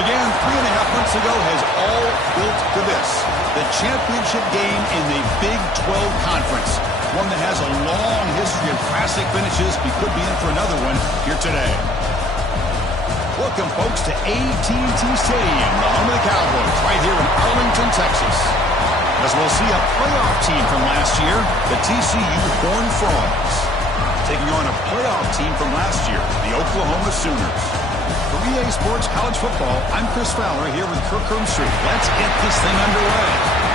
began 3.5 months ago has all built to this. The championship game in the Big 12 Conference. One that has a long history of classic finishes. We could be in for another one here today. Welcome, folks, to AT&T Stadium, the home of the Cowboys, right here in Arlington, Texas. As we'll see a playoff team from last year, the TCU Horned Frogs, taking on a playoff team from last year, the Oklahoma Sooners. For EA Sports College Football, I'm Chris Fowler here with Kirk Herbstreit. Let's get this thing underway.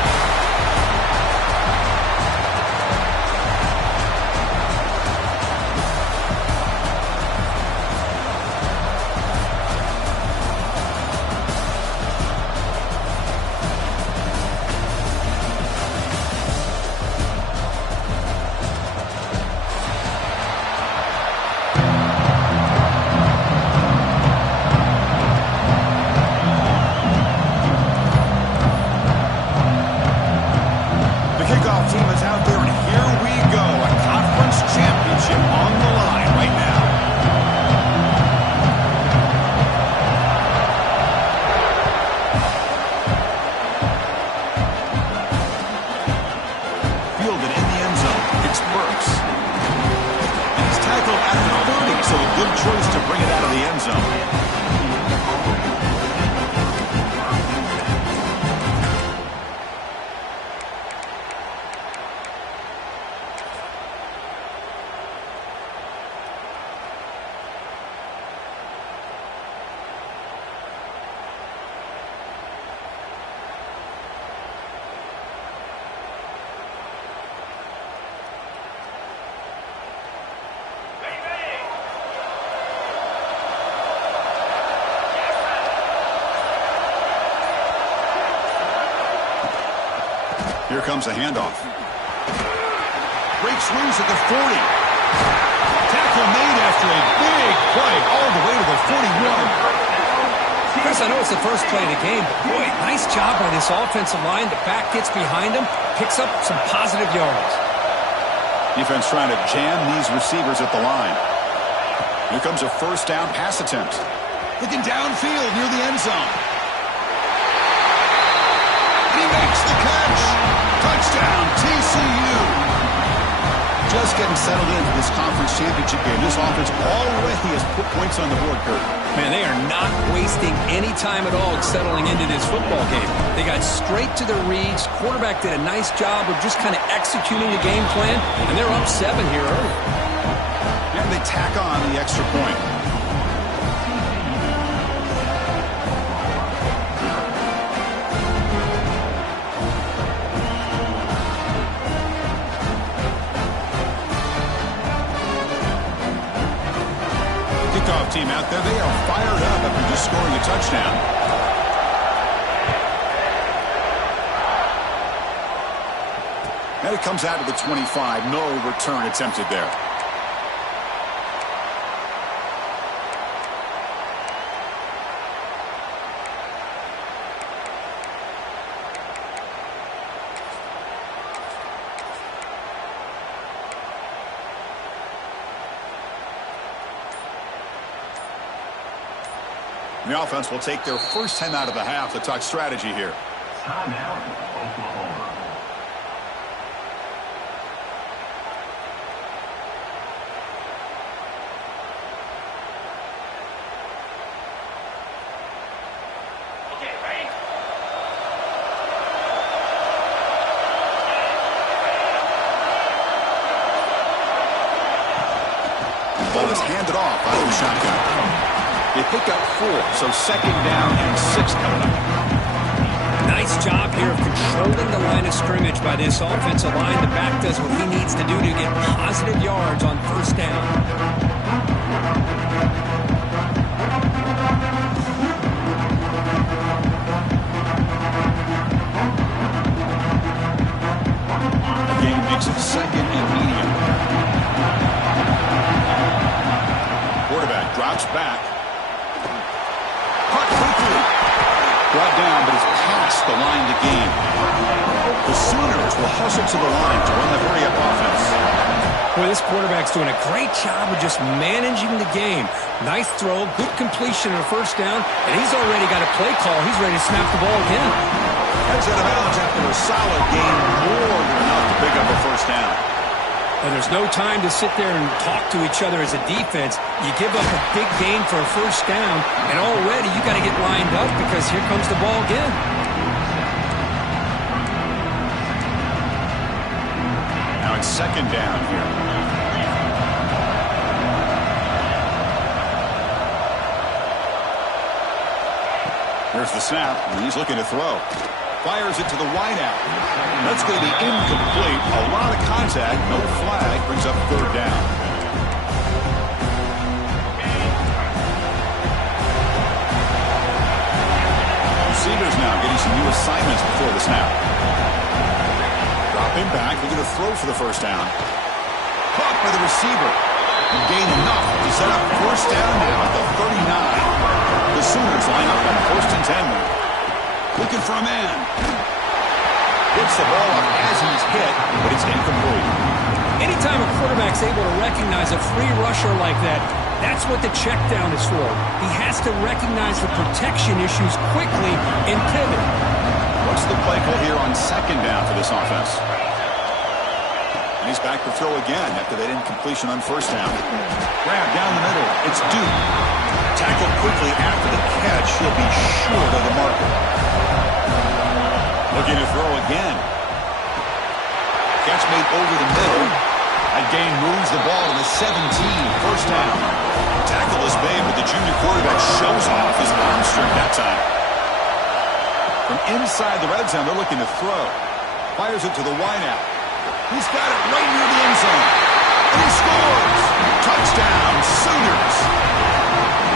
Here comes a handoff. Breaks loose at the 40. Tackle made after a big play all the way to the 41. Chris, I know it's the first play of the game, but boy, nice job by this offensive line. The back gets behind him, picks up some positive yards. Defense trying to jam these receivers at the line. Here comes a first down pass attempt. Looking downfield near the end zone. He makes the catch. Touchdown, TCU. Just getting settled into this conference championship game. This offense already has put points on the board, Kurt. Man, they are not wasting any time at all settling into this football game. They got straight to the reads. Quarterback did a nice job of just kind of executing the game plan, and they're up 7 here early. And they tack on the extra point. Team out there, they are fired up after just scoring a touchdown. And it comes out to the 25. No return attempted there. The offense will take their first 10 out of the half to talk strategy here. Timeout, Oklahoma. Okay, ready? Ball is handed off out of the shotgun. They pick up 4, so second down and 6 coming up. Nice job here of controlling the line of scrimmage by this offensive line. The back does what he needs to do to get positive yards on first down. The game makes it second and medium. Quarterback drops back. Brought down, but it's past the line to gain. The Sooners will hustle to the line to run the hurry-up offense. Boy, this quarterback's doing a great job of just managing the game. Nice throw, good completion on a first down, and he's already got a play call. He's ready to snap the ball again. Heads out of bounds after a solid gain, more than enough to pick up a first down. And there's no time to sit there and talk to each other as a defense. You give up a big gain for a first down, and already you got to get lined up because here comes the ball again. Now it's second down here. Here's the snap, and he's looking to throw. Fires it to the wideout. That's going to be incomplete. A lot of contact, no flag, brings up third down. Receivers now getting some new assignments before the snap. Drop him back, looking to throw for the first down. Caught by the receiver. And gain enough to set up first down now at the 39. The Sooners line up on first and 10 now. Looking for a man. Gets the ball up as he's hit, but it's incomplete. Anytime a quarterback's able to recognize a free rusher like that, that's what the check down is for. He has to recognize the protection issues quickly and pivot. What's the play call here on second down for this offense? And he's back to throw again after that incompletion on first down. Grab down the middle. It's Duke. Tackled quickly after the catch. He'll be short of the marker. Looking to throw again. Catch made over the middle. That gain moves the ball to the 17. First down. Tackle is made, but the junior quarterback shows off his arm strength that time. From inside the red zone, they're looking to throw. Fires it to the wideout. He's got it right near the end zone. And he scores! Touchdown, Sooners!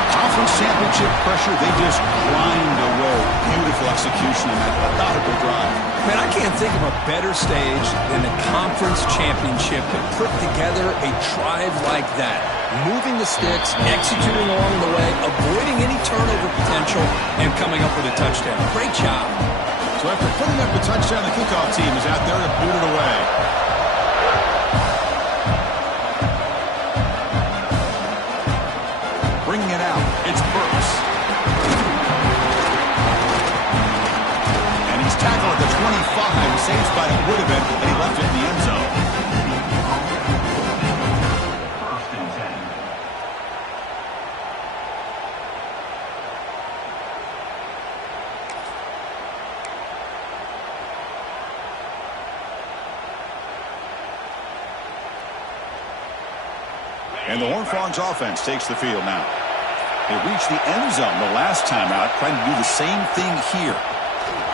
Conference championship pressure, they just grind away. Beautiful execution on that methodical drive. Man, I can't think of a better stage than the conference championship to put together a drive like that. Moving the sticks, executing along the way, avoiding any turnover potential, and coming up with a touchdown. Great job. So after putting up a touchdown, the kickoff team is out there to boot it away. Bringing it out, it's Burks. And he's tackled at the 25. Same spot it would have been, and he left it in the end zone. First and 10. And the Horned Frogs offense takes the field now. They reached the end zone the last time out, trying to do the same thing here.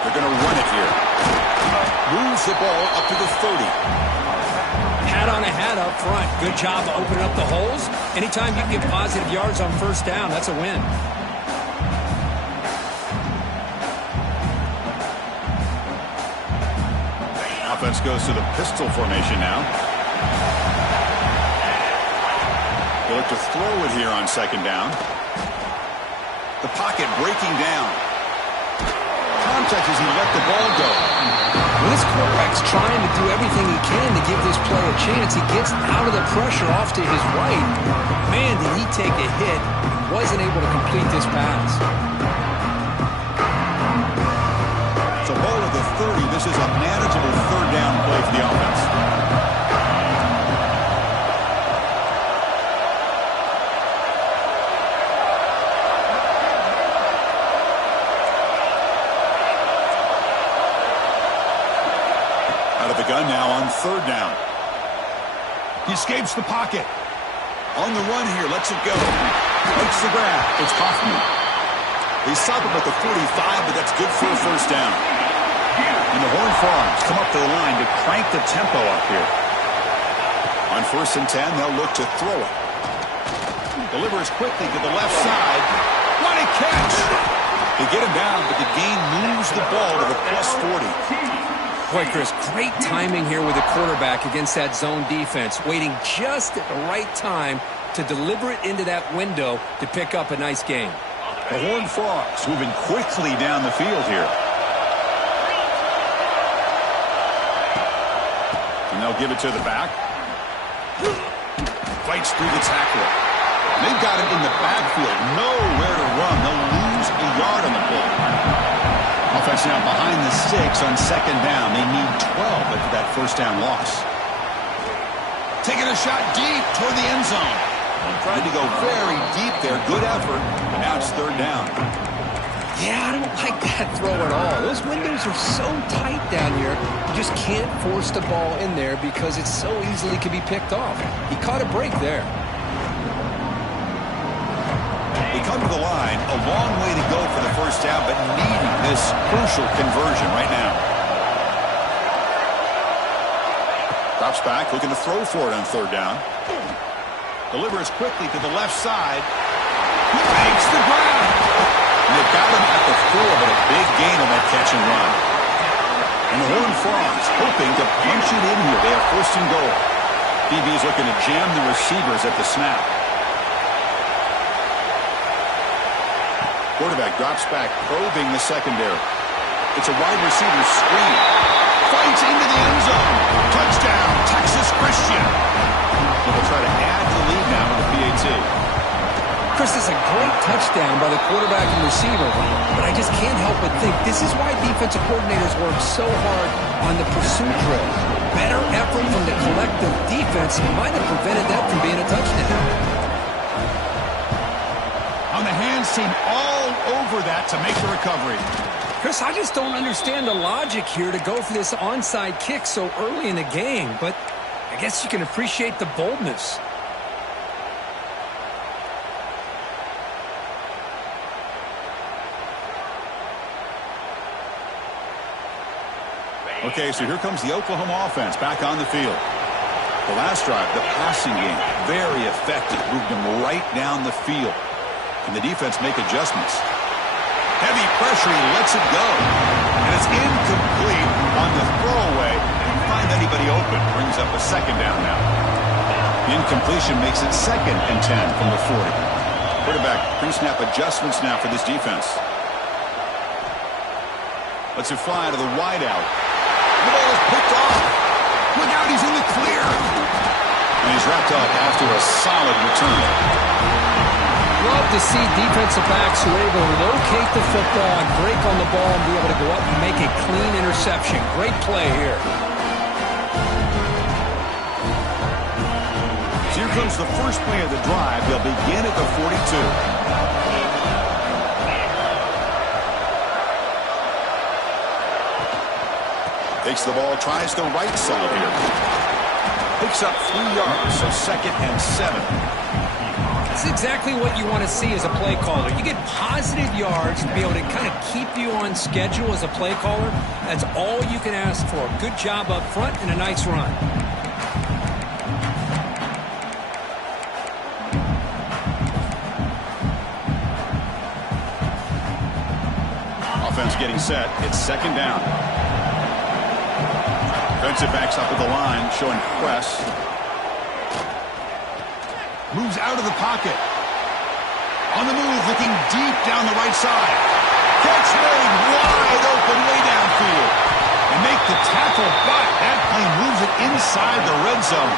They're going to run it here. Moves the ball up to the 30. Hat on a hat up front. Good job of opening up the holes. Anytime you can get positive yards on first down, that's a win. Offense goes to the pistol formation now. They look to throw it here on second down. The pocket breaking down. Contact as he let the ball go. Well, this quarterback's trying to do everything he can to give this play a chance. He gets out of the pressure off to his right. Man, did he take a hit and wasn't able to complete this pass. So ball at the 30. This is a manageable third down play for the offense. Out of the gun now on third down. He escapes the pocket. On the run here, lets it go. Makes the grab. It's Kaufman. They stop him at the 45, but that's good for a first down. And the Horned Frogs come up to the line to crank the tempo up here. On first and 10, they'll look to throw it. Delivers quickly to the left side. What a catch! They get him down, but the gain moves the ball to the plus 40. Boy, Chris, great timing here with the quarterback against that zone defense, waiting just at the right time to deliver it into that window to pick up a nice gain. The Horned Frogs moving quickly down the field here. And they'll give it to the back. Fights through the tackle. They've got him in the backfield. Nowhere to run. They'll lose a yard on the play. Offense now behind the 6 on second down. They need 12 after that first down loss. Taking a shot deep toward the end zone. Tried to go very deep there. Good effort. But now it's third down. Yeah, I don't like that throw at all. Those windows are so tight down here. You just can't force the ball in there because it so easily can be picked off. He caught a break there. They come to the line. A long way to go for the first down, but needing this crucial conversion right now. Drops back, looking to throw for it on third down. Delivers quickly to the left side. He makes the grab. And they've got him at the 4, but a big gain on that catch and run. And the Horned Frogs hoping to punch it in here. They have first and goal. DB is looking to jam the receivers at the snap. Quarterback drops back, probing the secondary. It's a wide receiver screen. Fights into the end zone. Touchdown, Texas Christian. They'll try to add to the lead now with the PAT. Chris, it's a great touchdown by the quarterback and receiver, but I just can't help but think this is why defensive coordinators work so hard on the pursuit drill. Better effort from the collective defense might have prevented that from being a touchdown. On the hands team all over that to make the recovery. Chris, I just don't understand the logic here to go for this onside kick so early in the game, but I guess you can appreciate the boldness. Okay, so here comes the Oklahoma offense back on the field. The last drive, the passing game, very effective. Moved them right down the field. Can the defense make adjustments? Heavy pressure, he lets it go. And it's incomplete on the throwaway. Didn't find anybody open. Brings up a second down now. The incompletion makes it 2nd and 10 from the 40. Quarterback pre-snap adjustments now for this defense. Lets it fly to the wideout. The ball is picked off. Look out, he's in the clear. And he's wrapped up after a solid return. Love to see defensive backs who are able to locate the football and break on the ball and be able to go up and make a clean interception. Great play here. So here comes the first play of the drive. They'll begin at the 42. Takes the ball, tries the right side here. Picks up 3 yards, so 2nd and 7. That's exactly what you want to see as a play caller. You get positive yards to be able to kind of keep you on schedule as a play caller. That's all you can ask for. Good job up front and a nice run. Offense getting set. It's 2nd down. Defensive backs up at the line, showing press. Moves out of the pocket. On the move, looking deep down the right side. Catch made wide open way downfield. And make the tackle, but that plane moves it inside the red zone.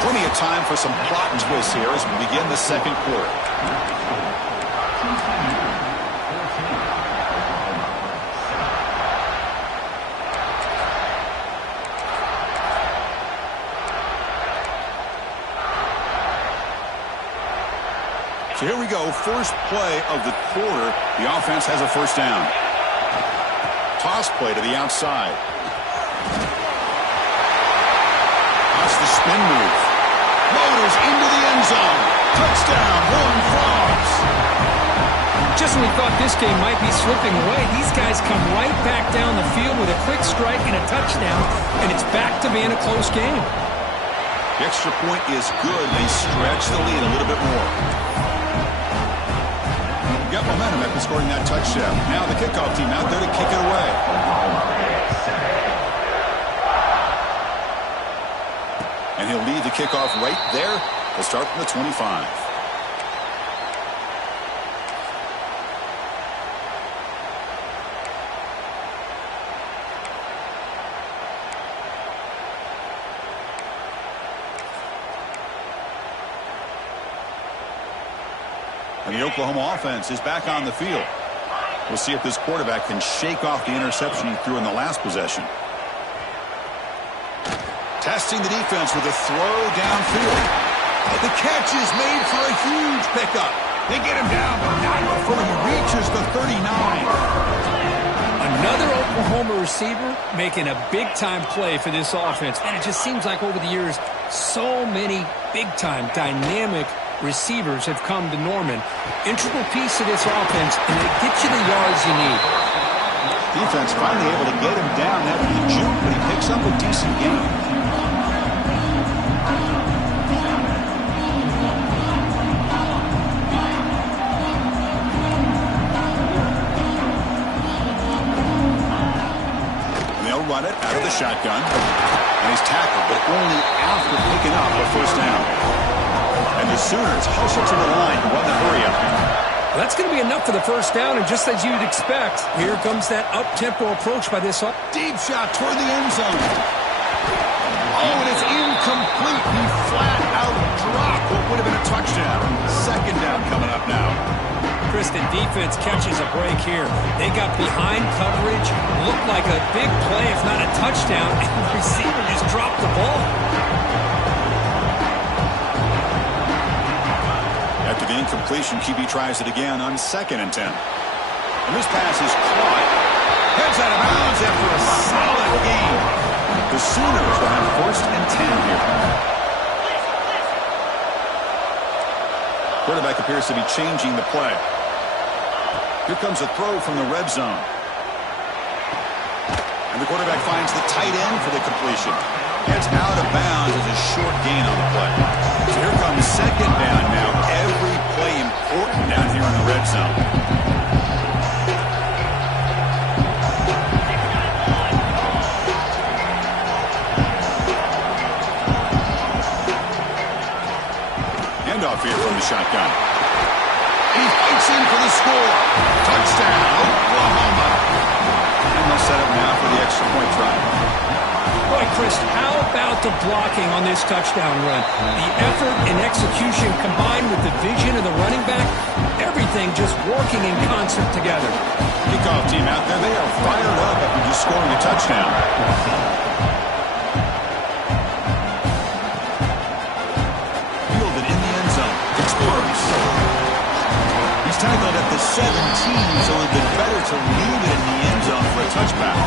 Plenty of time for some plot twists here as we begin the 2nd quarter. So here we go, first play of the quarter. The offense has a first down. Toss play to the outside. That's the spin move. Motors into the end zone. Touchdown, Horned Frogs. Just when we thought this game might be slipping away, these guys come right back down the field with a quick strike and a touchdown, and it's back to being a close game. The extra point is good. They stretch the lead a little bit more. Got momentum after scoring that touchdown. Now the kickoff team out there to kick it away. And he'll lead the kickoff right there. They'll start from the 25. And the Oklahoma offense is back on the field. We'll see if this quarterback can shake off the interception he threw in the last possession. Testing the defense with a throw downfield. The catch is made for a huge pickup. They get him down, but not before he reaches the 39. Another Oklahoma receiver making a big-time play for this offense. And it just seems like over the years, so many big-time, dynamic receivers have come to Norman. Integral piece of this offense, and they get you the yards you need. Defense finally able to get him down after the juke, but he picks up a decent gain. Run it out of the shotgun, and he's tackled, but only after picking up a first down. And the Sooners hustle to the line to run the hurry up. Well, that's going to be enough for the first down, and just as you'd expect, here comes that up-tempo approach by this deep shot toward the end zone. Oh, and it's incomplete. He flat out dropped what would have been a touchdown. Second down coming up now. Kristen, defense catches a break here. They got behind coverage, looked like a big play, if not a touchdown, and the receiver just dropped the ball. After the incompletion, QB tries it again on 2nd and 10. And this pass is caught. Heads out of bounds after a solid game. The Sooners will have 1st and 10 here. Quarterback appears to be changing the play. Here comes a throw from the red zone. And the quarterback finds the tight end for the completion. Gets out of bounds as a short gain on the play. So here comes 2nd down now. Every play important down here in the red zone. Handoff here from the shotgun. He fights in for the score. Touchdown, Oklahoma. And they'll set up now for the extra point try. Boy, Chris, how about the blocking on this touchdown run? The effort and execution combined with the vision of the running back, everything just working in concert together. Kickoff team out there, they are fired up after just scoring a touchdown. Fielded in the end zone. Explodes. He's tackled at the 17, so it would have been better to leave it in the end zone for a touchback.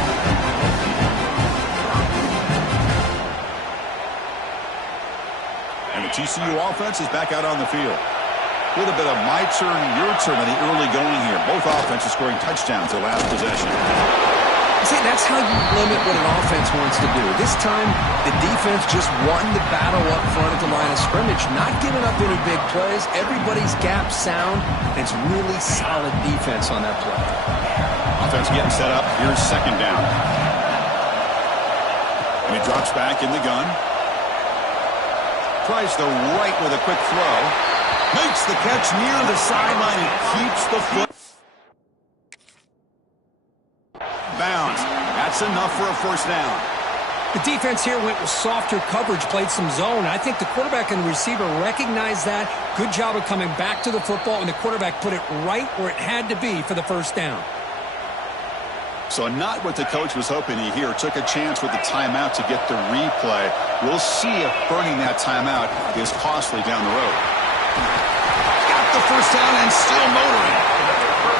And the TCU offense is back out on the field. A little bit of my turn, your turn in the early going here. Both offenses scoring touchdowns their last possession. See, that's how you limit what an offense wants to do. This time, the defense just won the battle up front at the line of scrimmage, not giving up any big plays. Everybody's gap sound. It's really solid defense on that play. Offense getting set up. Here's 2nd down. And he drops back in the gun. Tries the right with a quick throw. Makes the catch near the sideline and keeps the foot. Bounds. That's enough for a first down. The defense here went with softer coverage, played some zone. I think the quarterback and the receiver recognized that. Good job of coming back to the football, and the quarterback put it right where it had to be for the first down. So not what the coach was hoping to hear. Took a chance with the timeout to get the replay. We'll see if burning that timeout is costly down the road. Got the first down and still motoring.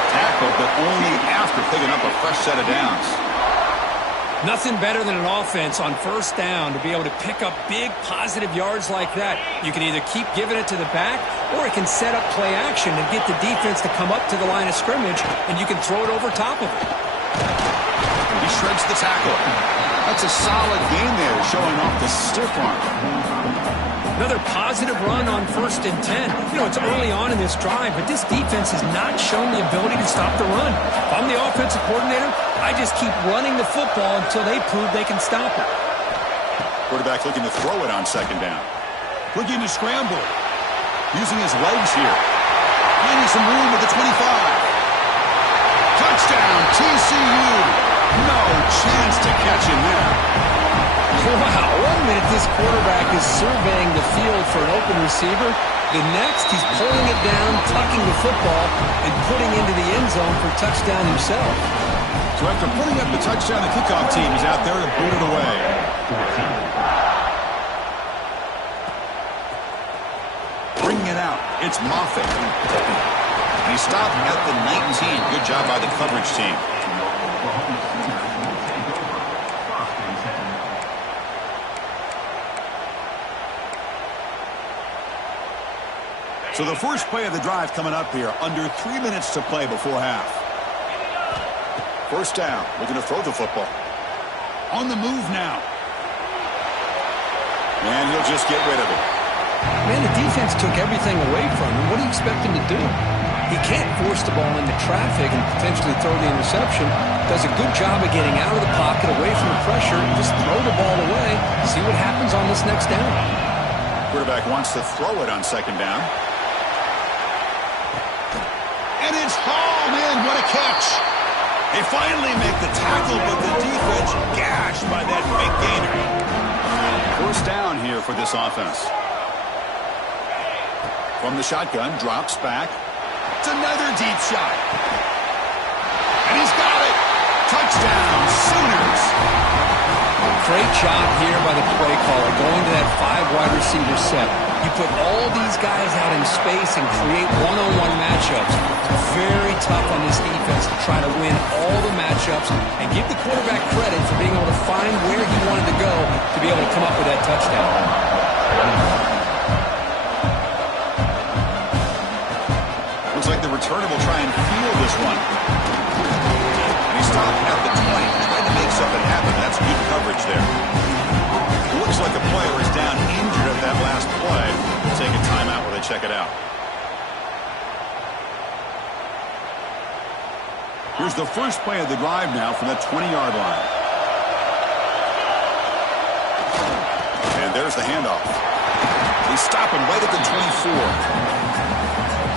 Tackle, but only after picking up a fresh set of downs. Nothing better than an offense on first down to be able to pick up big positive yards like that. You can either keep giving it to the back, or it can set up play action and get the defense to come up to the line of scrimmage, and you can throw it over top of it. He shreds the tackle. That's a solid game there, showing off the stiff arm. Another positive run on 1st and 10. You know, it's early on in this drive, but this defense has not shown the ability to stop the run. If I'm the offensive coordinator, I just keep running the football until they prove they can stop it. Quarterback looking to throw it on 2nd down. Looking to scramble. Using his legs here. Finding some room at the 25. Touchdown, TCU. No chance to catch him there. Wow, 1 minute this quarterback is surveying the field for an open receiver. The next, he's pulling it down, tucking the football, and putting into the end zone for a touchdown himself. So after putting up the touchdown, the kickoff team is out there to boot it away. Bringing it out, it's Moffitt. And he stopped at the 19. Good job by the coverage team. So the first play of the drive coming up here, under 3 minutes to play before half. First down, looking to throw the football. On the move now. And he'll just get rid of it. Man, the defense took everything away from him. What do you expect him to do? He can't force the ball into traffic and potentially throw the interception. Does a good job of getting out of the pocket, away from the pressure, and just throw the ball away. See what happens on this next down. Quarterback wants to throw it on second down. And it's Hall, man, what a catch. They finally make the tackle, but the defense gashed by that big gainer. First down here for this offense. From the shotgun, drops back. It's another deep shot. And he's got it. Touchdown, Sooners. Great job here by the play caller, going to that 5 wide receiver set. You put all these guys out in space and create one-on-one matchups. It's very tough on this defense to try to win all the matchups and give the quarterback credit for being able to find where he wanted to go to be able to come up with that touchdown. Looks like the returner will try and field this one. And he stopped at the 20, trying to make something happen. That's good coverage there. Looks like a player is down injured at that last play. We'll take a timeout while they check it out. Here's the first play of the drive now from the 20-yard line. And there's the handoff. They stop him right at the 24.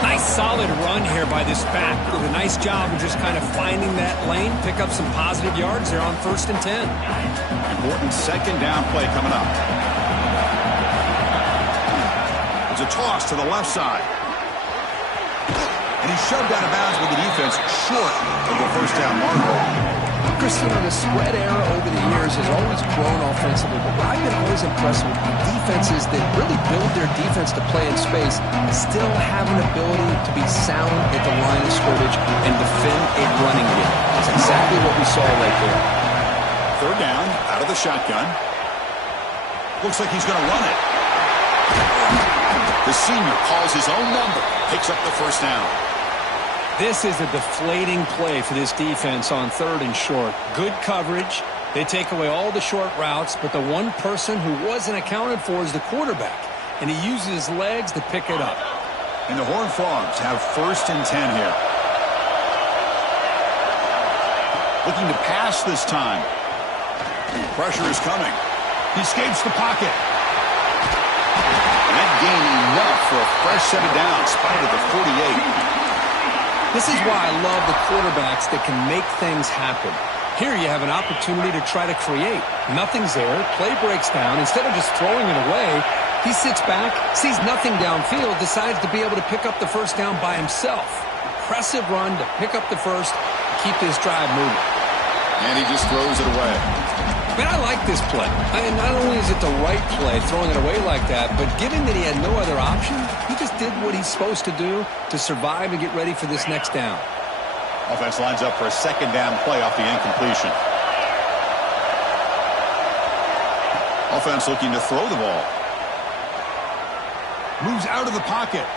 Nice solid run here by this back. Did a nice job of just kind of finding that lane, pick up some positive yards there on 1st and 10. Important second down play coming up. There's a toss to the left side. And he's shoved out of bounds with the defense short of the first down marker. Christian, the spread era over the years has always grown offensively, but what I've been always impressed with the defenses that really build their defense to play in space still have an ability to be sound at the line of scrimmage and defend a running game. That's exactly what we saw right there. Third down, out of the shotgun. Looks like he's going to run it. The senior calls his own number, picks up the first down. This is a deflating play for this defense on 3rd and short. Good coverage. They take away all the short routes, but the one person who wasn't accounted for is the quarterback, and he uses his legs to pick it up. And the Horned Frogs have 1st and 10 here. Looking to pass this time. Pressure is coming. He escapes the pocket. And that gain enough for a fresh set of downs, spotted at the 48. This is why I love the quarterbacks that can make things happen. Here you have an opportunity to try to create. Nothing's there. Play breaks down. Instead of just throwing it away, he sits back, sees nothing downfield, decides to be able to pick up the first down by himself. Impressive run to pick up the first, keep this drive moving. And he just throws it away. Man, I like this play. I mean, not only is it the right play, throwing it away like that, but given that he had no other option, he just did what he's supposed to do to survive and get ready for this next down. Offense lines up for a second down play off the incompletion. Offense looking to throw the ball. Moves out of the pocket.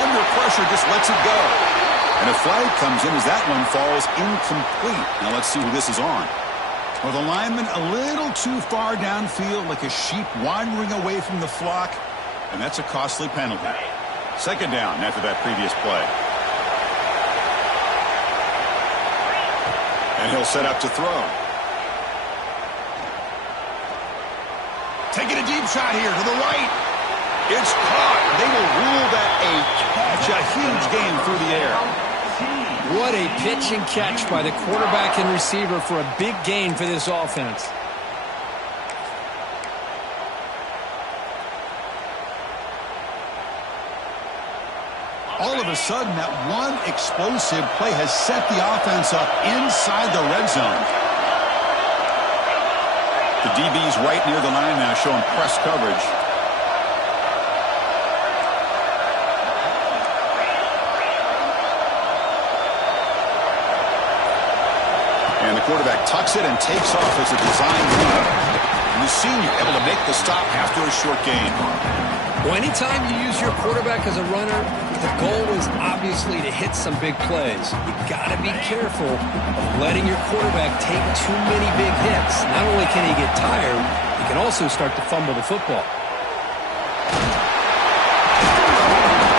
Under pressure, just lets it go. And a flag comes in as that one falls incomplete. Now let's see who this is on. Well, the lineman a little too far downfield, like a sheep wandering away from the flock. And that's a costly penalty. Second down after that previous play. And he'll set up to throw. Taking a deep shot here to the right. It's caught. They will rule that a catch. A huge game through the air. What What a pitch and catch by the quarterback and receiver for a big gain for this offense. All of a sudden, that one explosive play has set the offense up inside the red zone. The DB's right near the line now, showing press coverage. And the quarterback tucks it and takes off as a design run. And the senior able to make the stop after a short gain. Well, anytime you use your quarterback as a runner, the goal is obviously to hit some big plays. You got to be careful of letting your quarterback take too many big hits. Not only can he get tired, he can also start to fumble the football.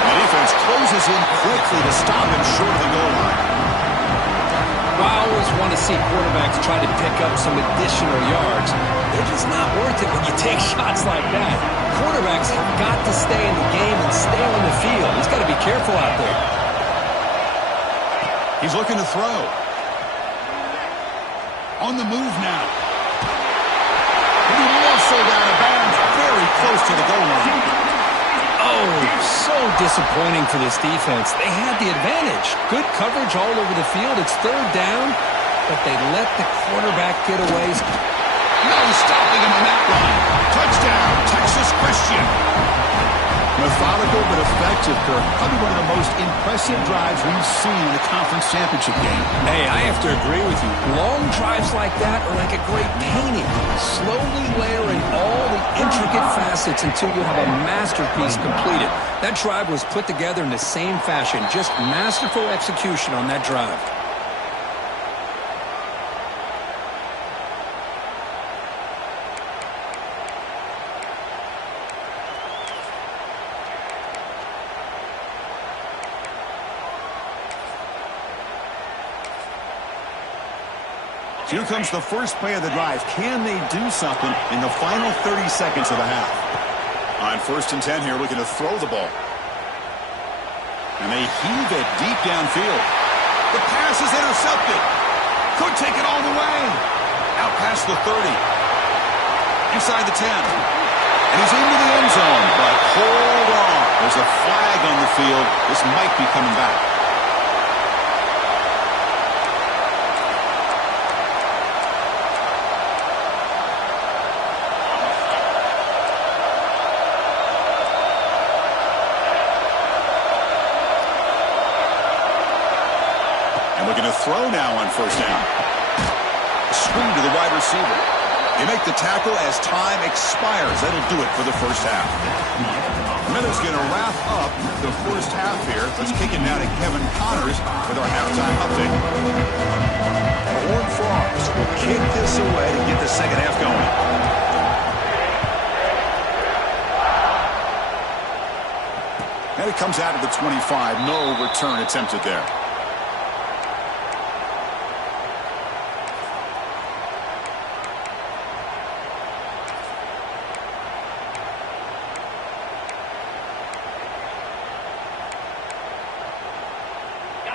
The defense closes in quickly to stop him short of the goal line. Well, I always want to see quarterbacks try to pick up some additional yards. They're just not worth it when you take shots like that. Quarterbacks have got to stay in the game and stay on the field. He's got to be careful out there. He's looking to throw. On the move now. He muscled out of bounds very close to the goal line. Oh, so disappointing for this defense. They had the advantage. Good coverage all over the field. It's third down, but they let the quarterback get away. No stopping him on that run. Touchdown, Texas Christian. Methodical but effective, Kirk. Probably one of the most impressive drives we've seen in the conference championship game. Hey, I have to agree with you. Long drives like that are like a great painting. Slowly layering all the intricate facets until you have a masterpiece completed. That drive was put together in the same fashion. Just masterful execution on that drive. Here comes the first play of the drive. Can they do something in the final 30 seconds of the half? On 1st and 10 here, looking to throw the ball. And they heave it deep downfield. The pass is intercepted. Could take it all the way. Out past the 30. Inside the 10. And he's into the end zone. But hold on. There's a flag on the field. This might be coming back. Looking to throw now on 1st down. Screen to the wide receiver. They make the tackle as time expires. That'll do it for the first half. Miller's going to wrap up the first half here. Let's kick it now to Kevin Connors with our halftime update. The Horned Frogs will kick this away to get the second half going. And it comes out of the 25. No return attempted there.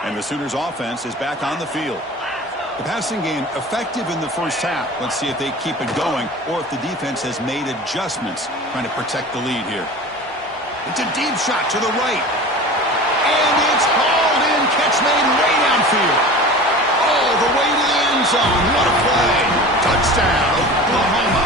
And the Sooners offense is back on the field. The passing game effective in the first half. Let's see if they keep it going or if the defense has made adjustments trying to protect the lead here. It's a deep shot to the right. And it's hauled in. Catch made way downfield. All the way to the end zone. What a play. Touchdown, Oklahoma.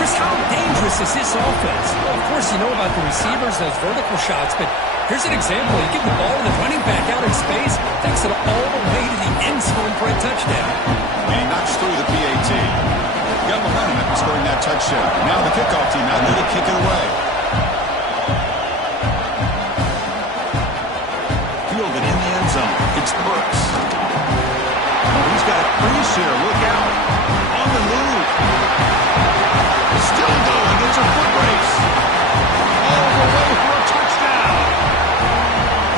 Chris, how dangerous is this offense? Well, of course, you know about the receivers, those vertical shots, but here's an example. You give the ball to the running back out in space, takes it all the way to the end zone for a touchdown. And he knocks through the PAT. Got momentum after scoring that touchdown. Now the kickoff team out there to kick it away. Fielded in the end zone. It's Burks. Oh, he's got a crease here. Look out. On the move. Still going. It's a foot race. All the way for a touchdown.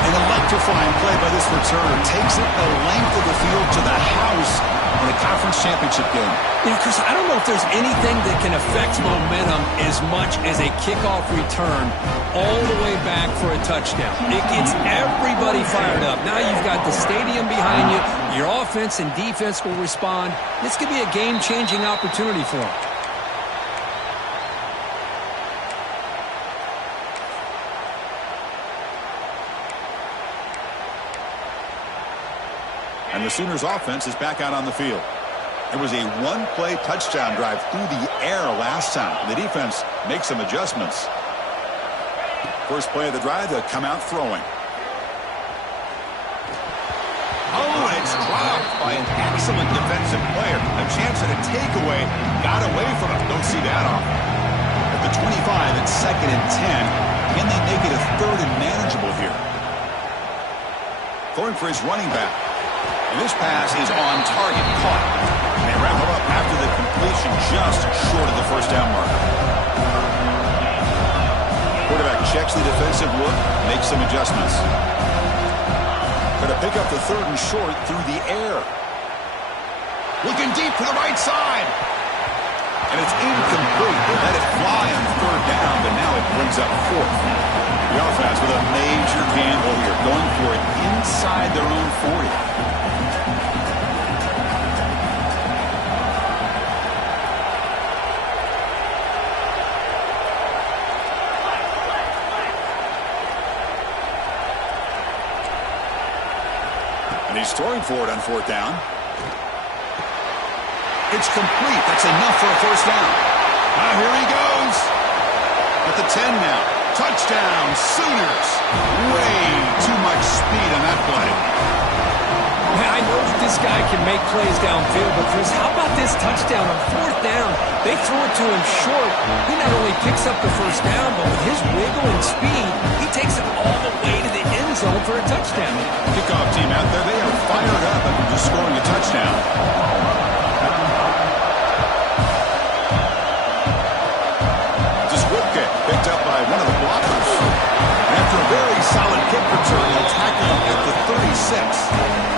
An electrifying fine play by this returner. Takes it the length of the field to the house in a conference championship game. You know, Chris, I don't know if there's anything that can affect momentum as much as a kickoff return all the way back for a touchdown. It gets everybody fired up. Now you've got the stadium behind you. Your offense and defense will respond. This could be a game-changing opportunity for them. And the Sooners offense is back out on the field. It was a one-play touchdown drive through the air last time. The defense makes some adjustments. First play of the drive, they'll come out throwing. Oh, and it's dropped by an excellent defensive player. A chance at a takeaway. Got away from him. Don't see that often. At the 25, it's 2nd and 10. Can they make it a 3rd and manageable here? Throwing for his running back. And this pass is on target, caught. And they wrap him up after the completion, just short of the first down marker. Quarterback checks the defensive look, makes some adjustments. Going to pick up the 3rd and short through the air. Looking deep to the right side. And it's incomplete. They let it fly on 3rd down, but now it brings up 4th. The offense with a major gamble here, going for it inside their own 40. And he's throwing for it on 4th down. It's complete. That's enough for a first down. Here he goes. At the 10 now. Touchdown, Sooners. Way too much speed on that play. I know that this guy can make plays downfield, but Chris, how about this touchdown on 4th down? They threw it to him short. He not only picks up the first down, but with his wiggle and speed, he takes it all the way to the end zone for a touchdown. Kickoff team out there, they are fired up after just scoring a touchdown. Just whip kick picked up by one of the blockers. And after a very solid kick return, they'll tackle him at the 36.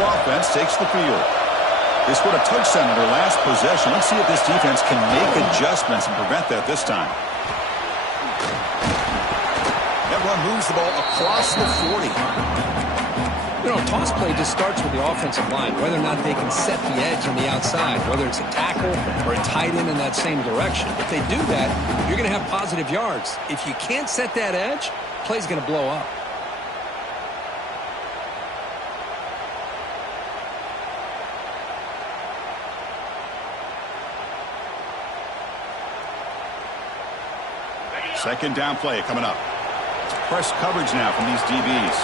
Offense takes the field. They scored a touchdown in their last possession. Let's see if this defense can make adjustments and prevent that this time. That run moves the ball across the 40. You know, toss play just starts with the offensive line, whether or not they can set the edge on the outside, whether it's a tackle or a tight end in that same direction. If they do that, you're going to have positive yards. If you can't set that edge, play's going to blow up. Second down play coming up. Press coverage now from these DBs.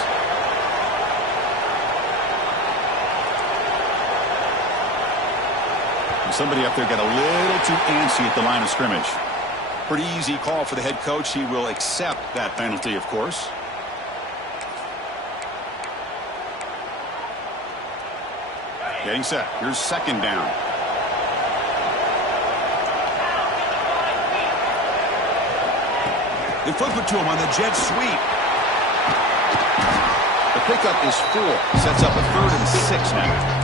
And somebody up there got a little too antsy at the line of scrimmage. Pretty easy call for the head coach. He will accept that penalty, of course. Getting set. Here's 2nd down. They flip it to him on the jet sweep. The pickup is 4. Sets up a 3rd and 6 now.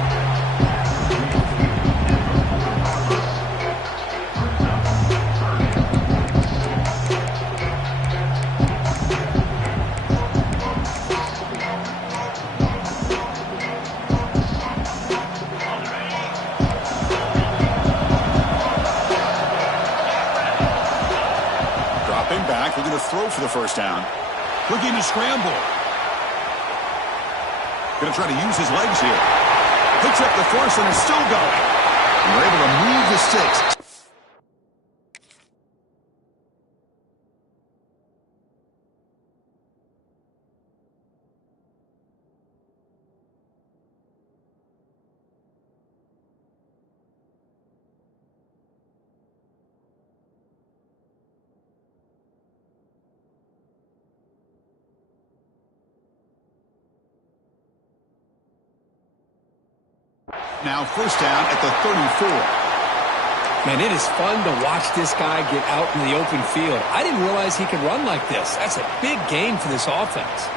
They're going to throw for the first down. Looking to scramble. Going to try to use his legs here. Picks up the force and is still going. And we're able to move the sticks. Now 1st down at the 34. Man, it is fun to watch this guy get out in the open field. I didn't realize he could run like this. That's a big gain for this offense.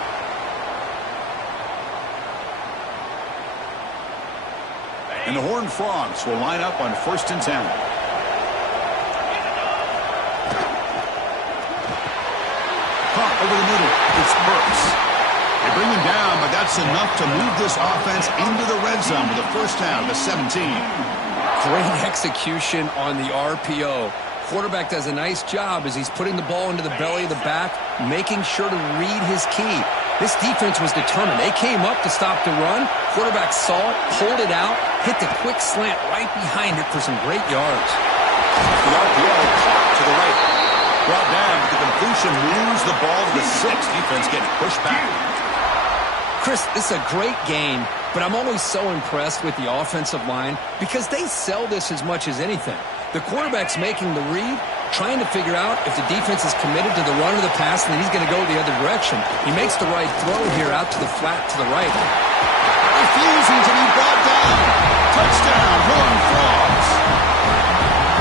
And the Horned Frogs will line up on 1st and 10. Pump over the middle. It's Burks. They bring him down, but that's enough to move this offense into the red zone with a first down to 17. Great execution on the RPO. Quarterback does a nice job as he's putting the ball into the belly of the back, making sure to read his key. This defense was determined. They came up to stop the run. Quarterback saw it, pulled it out, hit the quick slant right behind it for some great yards. The RPO caught to the right. Brought down, but the completion moves the ball to the 6. Defense getting pushed back. Chris, this is a great game, but I'm always so impressed with the offensive line because they sell this as much as anything. The quarterback's making the read, trying to figure out if the defense is committed to the run or the pass, and then he's going to go the other direction. He makes the right throw here out to the flat to the right. Refusing to be brought down. Touchdown, Horned Frogs.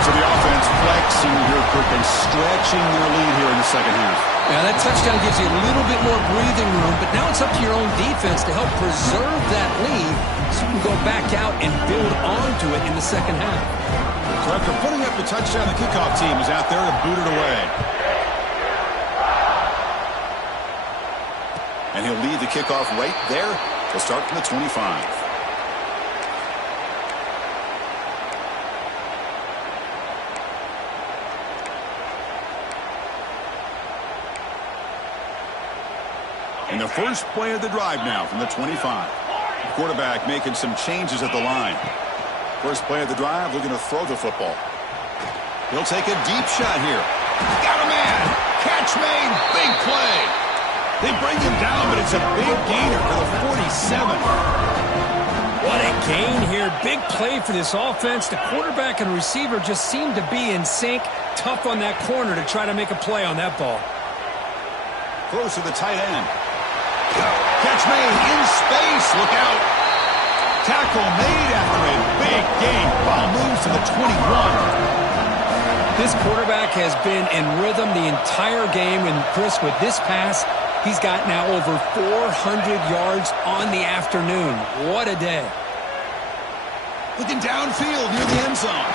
So the offense flexing here, Kirk, and stretching their lead here in the second half. Now that touchdown gives you a little bit more breathing room, but now it's up to your own defense to help preserve that lead so you can go back out and build onto it in the second half. So after putting up the touchdown, the kickoff team is out there to boot it away. And he'll lead the kickoff right there to start from the 25. And the first play of the drive now from the 25. The quarterback making some changes at the line. First play of the drive, looking to throw the football. He'll take a deep shot here. Got a man. Catch made. Big play. They bring him down, but it's a big gainer for the 47. What a gain here. Big play for this offense. The quarterback and receiver just seem to be in sync. Tough on that corner to try to make a play on that ball. Close to the tight end. Catch made in space. Look out. Tackle made after a big gain. Ball moves to the 21. This quarterback has been in rhythm the entire game, and Chris, with this pass, he's got now over 400 yards on the afternoon. What a day. Looking downfield near the end zone.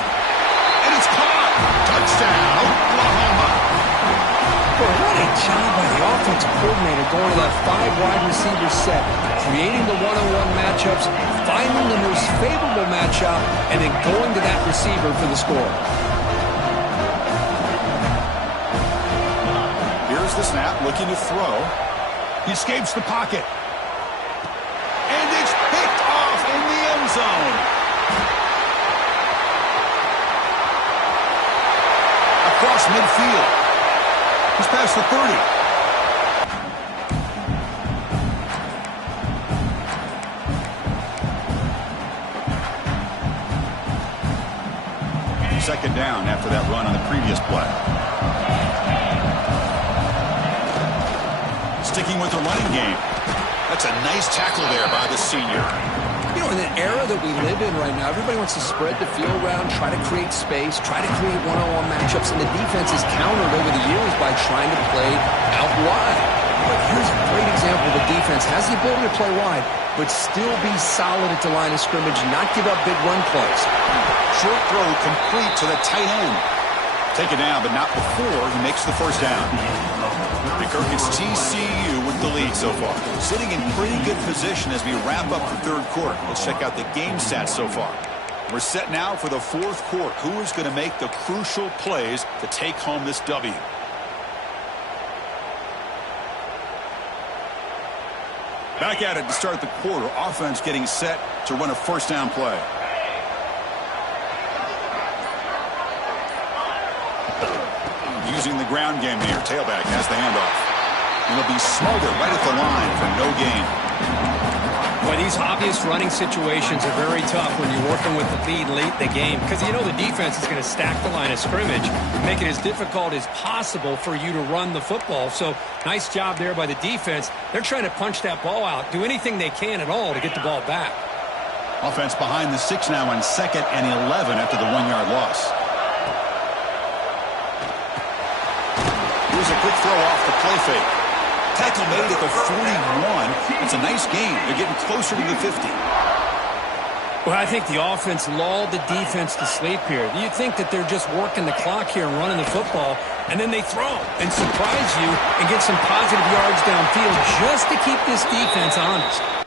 And it's caught. Touchdown, Oklahoma. Boy, what a job by the offensive coordinator going to that 5-wide receiver set, creating the one-on-one matchups, finding the most favorable matchup, and then going to that receiver for the score. Here's the snap, looking to throw. He escapes the pocket. And it's picked off in the end zone. Across midfield. He's past the 30. Second down after that run on the previous play. Sticking with the running game. That's a nice tackle there by the senior. You know, in the era that we live in right now, everybody wants to spread the field around, try to create space, try to create one-on-one matchups, and the defense is countered over the years by trying to play out wide. But here's a great example of the defense has the ability to play wide, but still be solid at the line of scrimmage, not give up big run plays. Short throw complete to the tight end. Take it down, but not before he makes the first down. Kirk, it's TCU with the lead so far. Sitting in pretty good position as we wrap up the third quarter. Let's check out the game stats so far. We're set now for the fourth quarter. Who is going to make the crucial plays to take home this W? Back at it to start the quarter. Offense getting set to run a first down play. Using the ground game here. Tailback has the handoff. And he'll be smothered right at the line for no gain. Boy, these obvious running situations are very tough when you're working with the lead late in the game because you know the defense is going to stack the line of scrimmage, make it as difficult as possible for you to run the football. So nice job there by the defense. They're trying to punch that ball out, do anything they can at all to get the ball back. Offense behind the 6 now on 2nd and 11 after the 1-yard loss. Here's a quick throw off the play fake. Tackle made at the 41. It's a nice gain. They're getting closer to the 50. Well, I think the offense lulled the defense to sleep here. You think that they're just working the clock here and running the football, and then they throw and surprise you and get some positive yards downfield just to keep this defense honest.